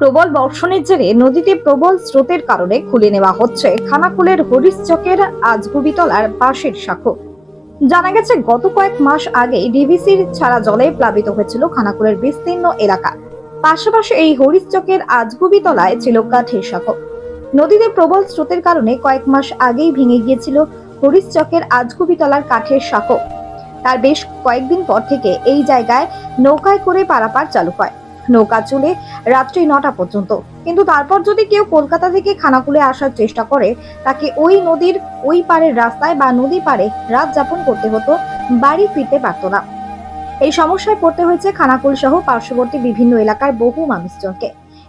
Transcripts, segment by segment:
প্রবল বর্ষণের জেরে নদীতে প্রবল স্রোতের কারণে খুলে নেওয়া হচ্ছে খানাকুলের হরিশচকের আজগুবিতলার পাশের শাখো জানা গেছে, গত কয়েক মাস আগে ডিভিসির ছাড়া জলে প্লাবিত হয়েছিল খানাকুলের বিস্তীর্ণ এলাকা। পাশাপাশি এই হরিশচকের আজগুবিতলায় ছিল কাঠের শাখো নদীতে প্রবল স্রোতের কারণে কয়েক মাস আগেই ভেঙে গিয়েছিল হরিশচকের আজগুবিতলার কাঠের শাখো তার বেশ কয়েকদিন পর থেকে এই জায়গায় নৌকায় করে পারাপার চালু হয়। নৌকা চলে রাত্রি নটা পর্যন্ত। কিন্তু তারপর যদি কেউ কলকাতা থেকে খানাকুলে আসার চেষ্টা করে, তাকে ওই নদীর ওই পারের রাস্তায় বা নদী পারে রাত যাপন করতে হতো, বাড়ি ফিরতে পারত না। এই সমস্যায় পড়তে হয়েছে খানাকুল সহ পার্শ্ববর্তী বিভিন্ন এলাকার বহু মানুষজনকে।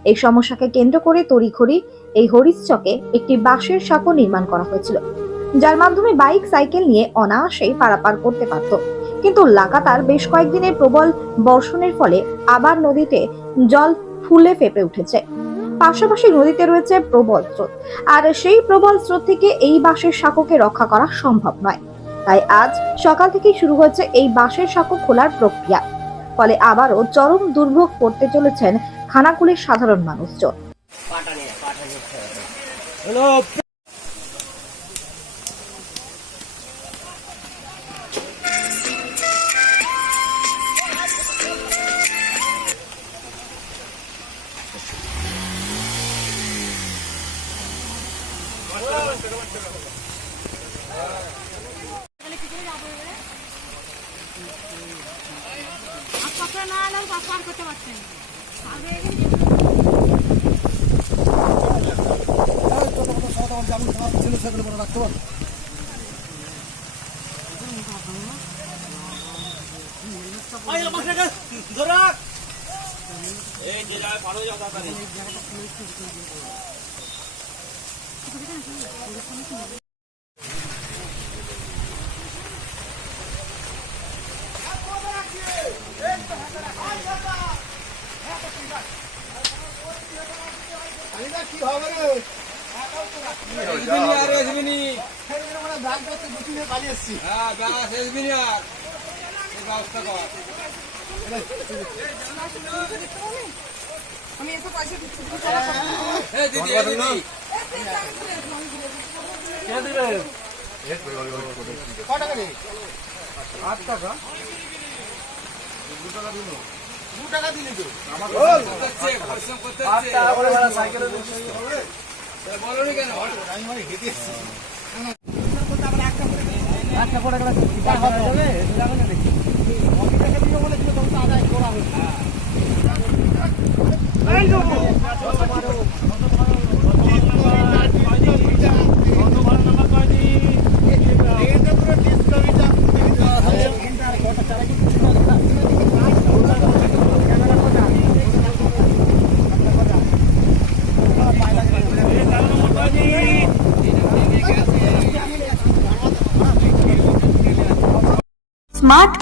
এই সমস্যাকে কেন্দ্র করে তড়িঘড়ি এই হরিশচকে একটি বাঁশের সাঁকো নির্মাণ করা হয়েছিল, যার মাধ্যমে বাইক, সাইকেল নিয়ে অনায়াসেই পারাপার করতে পারত। কিন্তু লাগাতার বেশ কয়েকদিনের প্রবল বর্ষণের ফলে আবার নদীতে জল ফুলে ফেপে উঠেছে। পাশাপাশি নদীতে রয়েছে প্রবল স্রোত। আর সেই প্রবল স্রোত থেকে এই বাঁশের সাঁকোকে রক্ষা করা সম্ভব নয়। তাই আজ সকাল থেকেই শুরু হয়েছে এই বাঁশের সাঁকো খোলার প্রক্রিয়া। ফলে আবারও চরম দুর্ভোগ করতে চলেছেন খানাকুলের সাধারণ মানুষজন। পাটা নিয়ে পাটা নিয়ে হ্যালো আর কপড়া না আনলেও পা- পার করতে পারছেন আগে এই যে যায় পারো যাও তাড়াতাড়ি হ্যাঁ ব্যাস আর ব্যবস্থা কর এই দিদি করতেছে, পরিশ্রম করতেছে। তা বলোনি কেন স্মার্ট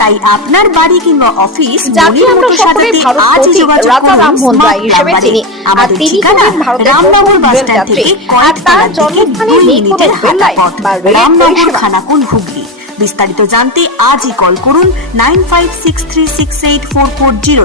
তাই আপনার বাড়ি কিংবা অফিস যাকে আমরা মতো ভারত আজই প্রতীক যোগাযোগ রাজা রামমোহন রায় হিসেবে চিনি। আর আমাদের তিনি ঠিকানা হলেন ভারতের রামনগর বাস স্ট্যান্ড থেকে আর তার জন্মস্থানে নেই কোনো রেল লাইন বা রেলের খানাকুল হুগলি। বিস্তারিত জানতে আজই কল করুন nine five six three six eight four four zero